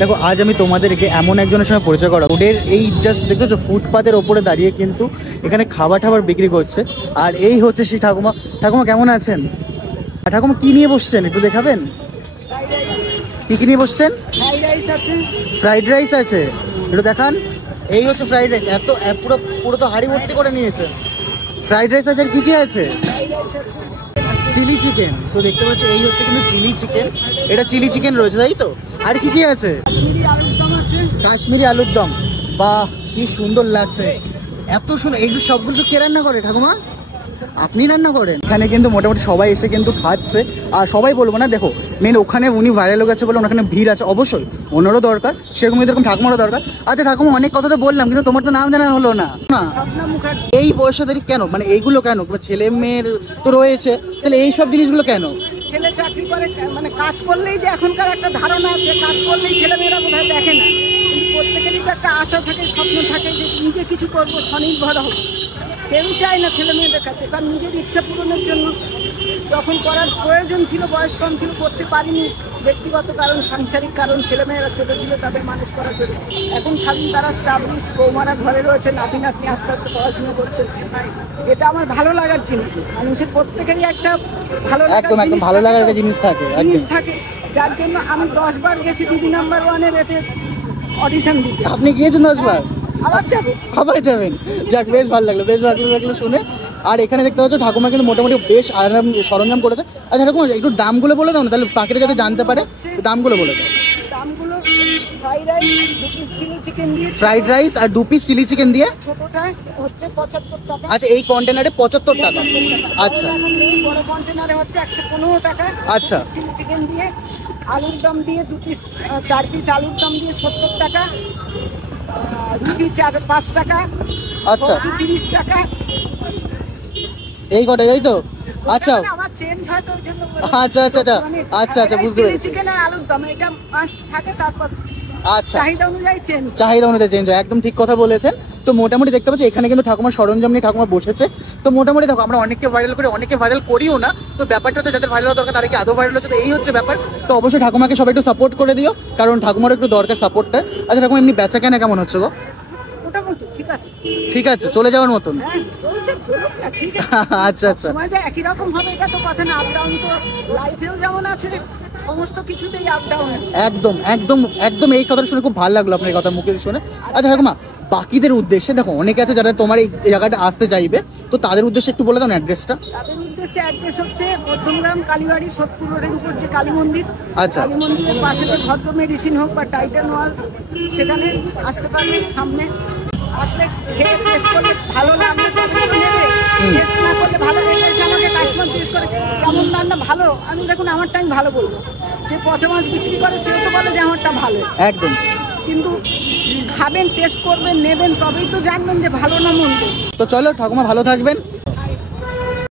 দেখো আজ আমি তোমাদেরকে এমন একজনের সঙ্গে পরিচয় করাবো, ওদের এই জাস্ট দেখছো ফুটপাতের ওপরে দাঁড়িয়ে কিন্তু এখানে খাবার টাবার বিক্রি করছে। আর এই হচ্ছে সেই ঠাকুমা। ঠাকুমা কেমন আছেন? ঠাকুমা কি নিয়ে বসছেন একটু দেখাবেন? কি নিয়ে বসছেন? ফ্রাইড রাইস আছে, একটু দেখান। এই হচ্ছে ফ্রাইড রাইস, এত পুরো পুরো তো হাঁড়ি ভর্তি করে নিয়েছে। ফ্রাইড রাইস আছে, আর কি কি আছে? Chilli chicken. তো দেখতে পাচ্ছ এই হচ্ছে কিন্তু চিলি চিকেন, এটা চিলি চিকেন রয়েছে তাই তো? আর কি কি আছে? কাশ্মীরি আলুর দম। বাহ কি সুন্দর লাগছে, এত সুন্দর। এইগুলো সবগুলো তো কে রান্না করে ঠাকুমা? আপনি রান্না করেন? এখানে কিন্তু মোটামুটি সবাই এসে কিন্তু খাচ্ছে। আর সবাই বলবো না, দেখো মেন ওখানে উনি ভাইরাল হয়ে গেছে বলে ওখানে ভিড় আছে, অবশ্যই ওনারও দরকার, সেরকম এরকম ঠাকুমারও দরকার। আচ্ছা ঠাকুমা অনেক কথা তো বললাম, কিন্তু তোমার তো নাম জানা হলো না। এই বয়সে দেরি কেন, মানে এইগুলো কেন? ছেলে মেয়ের তো রয়েছে, তাহলে এই সব জিনিসগুলো কেন? ছেলে চাকরি করে, মানে কাজ করলেই যে এখনকার একটা ধারণা আছে কাজ করলেই ছেলে মেয়েরা বোধহয় দেখে না, কিন্তু প্রত্যেকেরই তো একটা আশা থাকে, স্বপ্ন থাকে যে নিজে কিছু করবো, স্বনির্ভর হবো। কেউ চায় না ছেলে মেয়েদের কাছে, তার নিজের ইচ্ছা পূরণের জন্য যখন করার প্রয়োজন ছিল, বয়স কম ছিল, করতে পারিনি, ব্যক্তিগত কারণ, সাংসারিক কারণ, ছেলেমেয়েরা ছোট ছিল, তাদের মানুষ করার জন্য। এখন খালি তারা স্টাবলিশ, বৌমারা ঘরে রয়েছে, নাতি নাতনি আস্তে আস্তে পড়াশোনা করছে। এটা আমার ভালো লাগার জিনিস। মানুষের প্রত্যেকেরই একটা ভালো লাগার জিনিস থাকে, যার জন্য আমি 10 বার গেছি দিদি নাম্বার 1-এর এতে অডিশন দিতে। আপনি গিয়েছেন 10 বার? আবার যাবেন? যাক বেশ ভালো লাগলো শুনে। আর এখানে দেখতে পাচ্ছ ঠাকুমা কিন্তু মোটামুটি বেশ আরাম সরঞ্জাম করেছে। আচ্ছা ঠাকুমা একটু দামগুলো বলে দাও না, তাহলে পাখিটা যাতে জানতে পারে, দামগুলো বলে দাও। দামগুলো ফ্রাইড রাইস আর 2 পিস চিলি চিকেন দিয়ে ছোটটা হচ্ছে 75 টাকা। আচ্ছা এই কন্টেনারে 75 টাকা। আচ্ছা বড় কন্টেনারে হচ্ছে 115 টাকা। আচ্ছা চিলি চিকেন দিয়ে, আলুর দম দিয়ে 2 পিস 4 পিস আলুর দম দিয়ে 70 টাকা, রুটি 5 টাকা। আচ্ছা 30 টাকা। এই কটা তাই তো? আচ্ছা আমার চেঞ্জ হয় তো ওই জন্য। আচ্ছা আচ্ছা আচ্ছা আচ্ছা বুঝতে পেরেছি। চিকেন আর আলুর দম এটা মাস্ট থাকে, তারপর আচ্ছা চাহিদা অনুযায়ী চেঞ্জ হয়, একদম ঠিক কথা বলেছেন। তো মোটামুটি দেখতে পাচ্ছি এখানে কিন্তু ঠাকুমার সরঞ্জাম নিয়ে ঠাকুমা বসেছে। তো মোটামুটি দেখো আমরা অনেককে ভাইরাল করি, অনেকে ভাইরাল করিও না। তো ব্যাপারটা হচ্ছে যাদের ভাইরাল হওয়া দরকার তারা কি আদৌ ভাইরাল হচ্ছে, তো এই হচ্ছে ব্যাপার। তো অবশ্যই ঠাকুমাকে সবাই একটু সাপোর্ট করে দিও, কারণ ঠাকুমার একটু দরকার সাপোর্টটা। আচ্ছা ঠাকুমা এমনি বেচা কেনা কেমন হচ্ছে গো? ঠিক আছে, চলে যাওয়ার মতন? আচ্ছা আচ্ছা, একই রকম হবে এটা তো কথা না, আপ ডাউন তো লাইফেও যেমন আছে, সমস্ত কিছুতেই আপ ডাউন। একদম একদম একদম এই কথাটা শুনে খুব ভালো লাগলো আপনার কথা মুখে শুনে। আচ্ছা ঠাকুমা বাকিদের উদ্দেশ্যে, দেখো অনেকে আছে যারা তোমার এই জায়গাটা আসতে চাইবে, তো তাদের উদ্দেশ্যে একটু বলে দাও না অ্যাড্রেসটা। তাদের উদ্দেশ্যে অ্যাড্রেস হচ্ছে মধ্যমগ্রাম কালীবাড়ি, সোদপুর রোডের উপর যে কালী মন্দির, আচ্ছা কালী মন্দিরের পাশে যে ভদ্র মেডিসিন হোক বা টাইটান ওয়াল, সেখানে আসতে পারলে সামনে আসলে খেয়ে টেস্ট করলে ভালো লাগবে, টেস্ট না করলে ভালো লাগবে। এসে আমাকে কাস্টমার জিজ্ঞেস করে কেমন রান্না ভালো, আমি দেখুন আমারটা আমি ভালো বলবো। যে পচা মাছ বিক্রি করে সেও তো বলে যে আমারটা ভালো, একদম। কিন্তু খাবেন, টেস্ট করবেন, নেবেন, তবেই তো জানবেন যে ভালো না মন্দ। তো চলো ঠাকুমা ভালো থাকবেন।